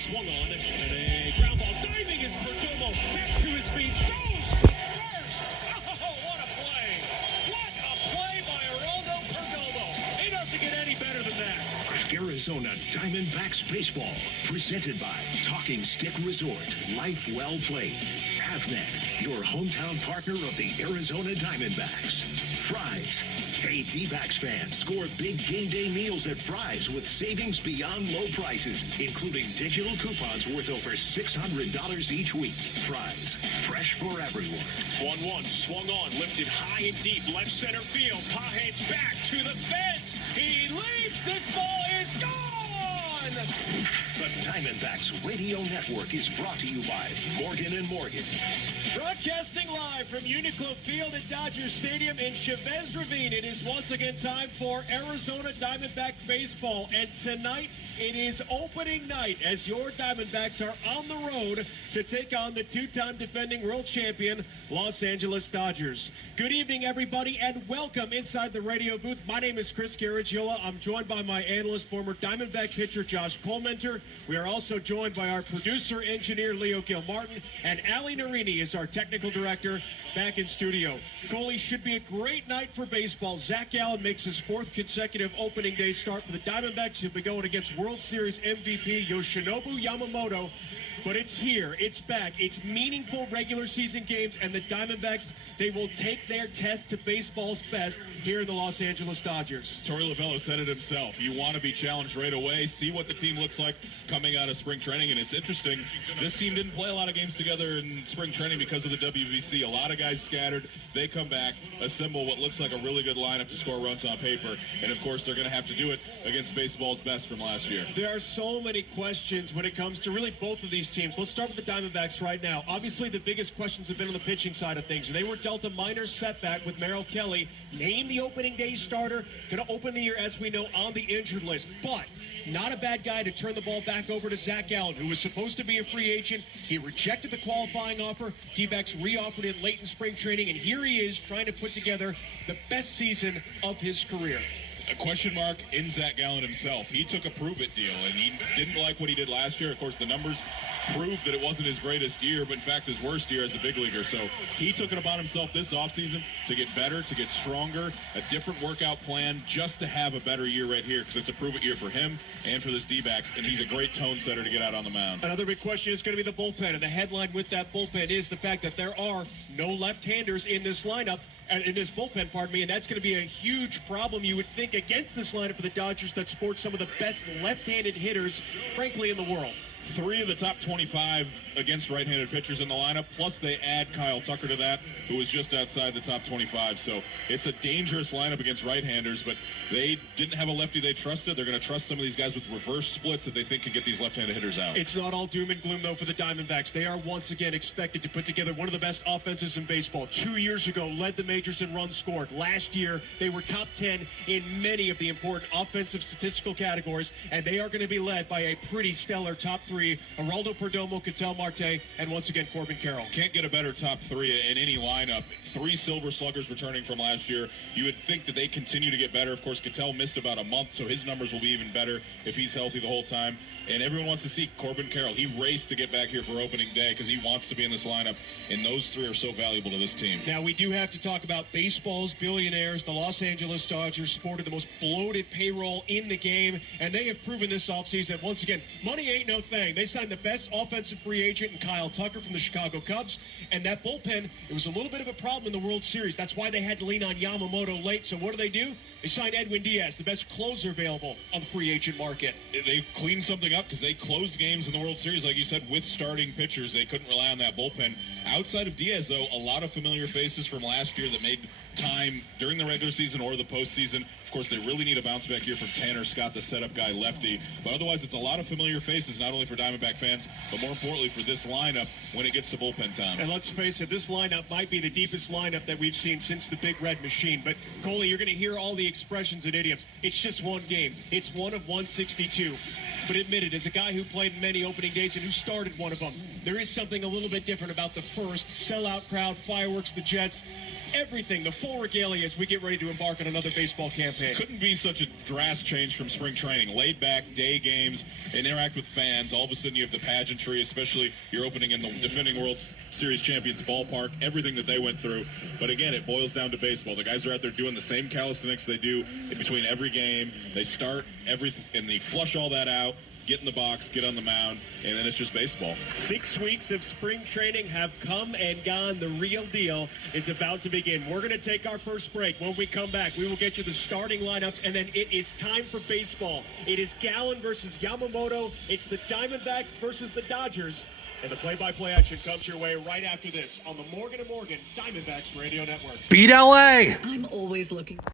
swung on, and a ground ball. Diving is Perdomo. Back to his feet. Goes to first. Oh, what a play. What a play by Geraldo Perdomo. He doesn't get any better than that. Arizona Diamondbacks baseball, presented by Talking Stick Resort. Life well played. Avnet, your hometown partner of the Arizona Diamondbacks. Fry's. Hey, D-backs fans, score big game day meals at Fry's with savings beyond low prices, including digital coupons worth over $600 each week. Fry's, fresh for everyone. 1-1, swung on, lifted high and deep, left center field. Page's back to the fence. He leaps. This ball is gone. The Diamondbacks Radio Network is brought to you by Morgan & Morgan. Broadcasting live from Uniqlo Field at Dodger Stadium in Chavez Ravine. It is once again time for Arizona Diamondback baseball. And tonight, it is opening night as your Diamondbacks are on the road to take on the two-time defending world champion, Los Angeles Dodgers. Good evening, everybody, and welcome inside the radio booth. My name is Chris Garagiola. I'm joined by my analyst, former Diamondback pitcher Josh Colmenter. We are also joined by our producer, engineer Leo Gilmartin, and Ali Narini is our technical director back in studio. Coley, should be a great night for baseball. Zach Gallen makes his fourth consecutive opening day start for the Diamondbacks. He'll be going against World Series MVP Yoshinobu Yamamoto. But it's here, it's back, it's meaningful regular season games, and the Diamondbacks, they will take their test to baseball's best here in the Los Angeles Dodgers. Torey Lovullo said it himself. You want to be challenged right away, see what the team looks like coming out of spring training, and it's interesting. This team didn't play a lot of games together in spring training because of the WBC. A lot of guys scattered. They come back, assemble what looks like a really good lineup to score runs on paper, and of course they're going to have to do it against baseball's best from last year. There are so many questions when it comes to really both of these teams. Let's start with the Diamondbacks right now. Obviously, the biggest questions have been on the pitching side of things. They were dealt a minor setback with Merrill Kelly, named the opening day starter, going to open the year, as we know, on the injured list. But not a bad guy to turn the ball back over to Zach Gallen, who was supposed to be a free agent. He rejected the qualifying offer. D-backs re-offered it late in spring training, and here he is trying to put together the best season of his career. A question mark in Zach Gallen himself. He took a prove-it deal, and he didn't like what he did last year. Of course, the numbers proved that it wasn't his greatest year, but in fact his worst year as a big leaguer. So he took it upon himself this offseason to get better, to get stronger, a different workout plan, just to have a better year right here, because it's a prove-it year for him and for this D-backs, and he's a great tone setter to get out on the mound. Another big question is going to be the bullpen, and the headline with that bullpen is the fact that there are no left-handers in this lineup, in this bullpen, pardon me, and that's going to be a huge problem, you would think, against this lineup for the Dodgers that sports some of the best left-handed hitters, frankly, in the world. 3 of the top 25 against right-handed pitchers in the lineup, plus they add Kyle Tucker to that, who was just outside the top 25. So it's a dangerous lineup against right-handers, but they didn't have a lefty they trusted. They're going to trust some of these guys with reverse splits that they think can get these left-handed hitters out. It's not all doom and gloom, though, for the Diamondbacks. They are once again expected to put together one of the best offenses in baseball. 2 years ago, led the majors in runs scored. Last year, they were top 10 in many of the important offensive statistical categories, and they are going to be led by a pretty stellar top 3, Geraldo Perdomo, Ketel Marte, and once again, Corbin Carroll. Can't get a better top 3 in any lineup. 3 Silver Sluggers returning from last year. You would think that they continue to get better. Of course, Ketel missed about a month, so his numbers will be even better if he's healthy the whole time. And everyone wants to see Corbin Carroll. He raced to get back here for opening day because he wants to be in this lineup, and those 3 are so valuable to this team. Now, we do have to talk about baseball's billionaires. The Los Angeles Dodgers sported the most bloated payroll in the game, and they have proven this offseason, once again, money ain't no thing. They signed the best offensive free agent in Kyle Tucker from the Chicago Cubs, and that bullpen, it was a little bit of a problem in the World Series. That's why they had to lean on Yamamoto late. So what do? They signed Edwin Diaz, the best closer available on the free agent market. They cleaned something up because they closed games in the World Series, like you said, with starting pitchers. They couldn't rely on that bullpen. Outside of Diaz, though, a lot of familiar faces from last year that made time during the regular season or the postseason. Of course, they really need a bounce back here from Tanner Scott, the setup guy, lefty. But otherwise, it's a lot of familiar faces, not only for Diamondback fans, but more importantly for this lineup when it gets to bullpen time. And let's face it, this lineup might be the deepest lineup that we've seen since the Big Red Machine. But, Coley, you're going to hear all the expressions and idioms. It's just one game. It's one of 162. But admit it, as a guy who played many opening days and who started one of them, there is something a little bit different about the first sellout crowd, fireworks, the Jets. everything, the full regalia as we get ready to embark on another baseball campaign. Couldn't be such a drastic change from spring training. Laid back, day games, and interact with fans. All of a sudden you have the pageantry, especially you're opening in the defending World Series champions ballpark, everything that they went through. But again, it boils down to baseball. The guys are out there doing the same calisthenics they do in between every game. They start everything and they flush all that out, get in the box, get on the mound, and then it's just baseball. 6 weeks of spring training have come and gone. The real deal is about to begin. We're going to take our first break. When we come back, we will get you the starting lineups, and then it is time for baseball. It is Gallen versus Yamamoto. It's the Diamondbacks versus the Dodgers. And the play-by-play action comes your way right after this on the Morgan & Morgan Diamondbacks Radio Network. Beat L.A. I'm always looking.